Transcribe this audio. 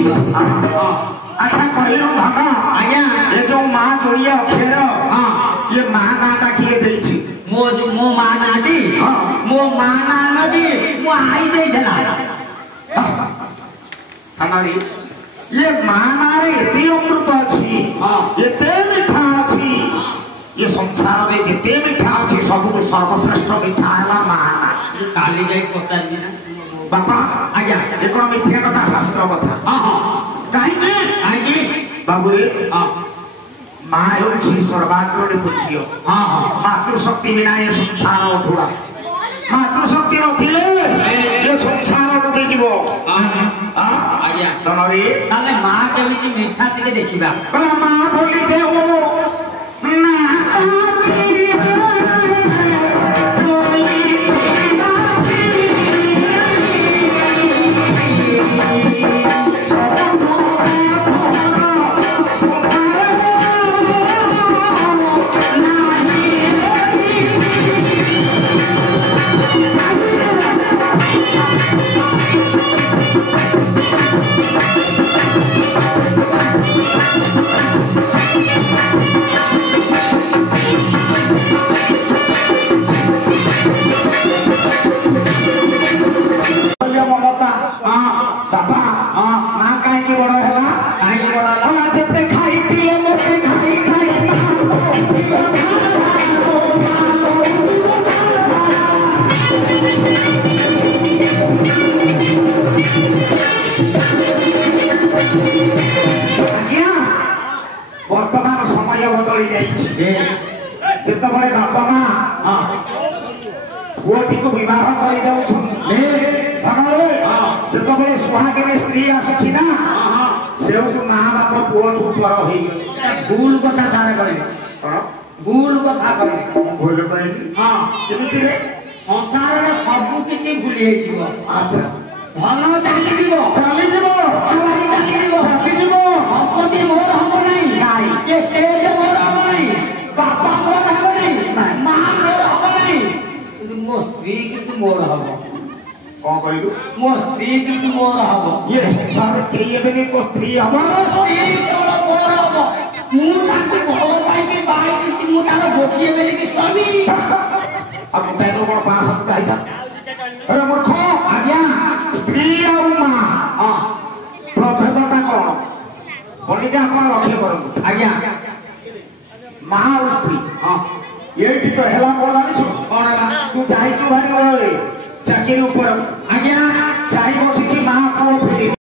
अच्छा कहलु भागा आज्ञा ये जो मां जोड़िया अक्षर हां ये मां नाटा किए देछि मो मां नाटी हां मो मां नाटी मो आई दे जला हमारी ये मां नारे एते अमृत अछि हां एते मिठा अछि ये संसार में जिते मिठा अछि सब सर्वश्रेष्ठ मिठा हला मां ना काली जाई पचारबी ना बापा आज्ञा ये कोन मिथ्या कथा शास्त्र कथा हां हां काहे के आज्ञा बाबू रे हां मां होछि सर्वाग्र पुछियो हां हां मातृ शक्ति बिना ये संसार अधूरा मातृ शक्ति नथिले ये संसार डूबी जीवो आज्ञा तमरी ताले मां केमिति मिठा टिके देखिबा बला मां बोली दे ओ ना वर्तमान समय बदली जिते बापा माँ पुओटी को बह कर जिते सुहागिनी स्त्री आसुची ना से माँ बाप पुओ पर भूल कथा सारा कह भूल कथा कह भूल कहली हाँ केमिति रे संसार में सब किछि भूली हेजिवो अच्छा धन चाली जीवो चली जीवो संपत्ति मोर हबो नहीं ये स्टेज मोर हबो नहीं बापा मोर हबो नहीं मां मोर हबो नहीं किंतु मो स्त्री किंतु मोर हबो कौन कहलु मो स्त्री किंतु मोर हबो ये संसार प्रिय बनी को स्त्री हमारा स्त्री केवल मोर हबो मु ताके भलो पाई के बाई से मु तार गोछिए बेली के स्वामी अब तै तो कोन पास सब कहता अरे मूर्ख आज्ञा स्त्री और मां हां प्रभेदटा कोन बोलिके आपण लक्ष्य करନ୍ତୁ आज्ञा मां और स्त्री हां एठी तो हेला कोन जानिछु कोन हला तू जाइछु भारी ओए चाकरी ऊपर आज्ञा चाहि बसिछि मां को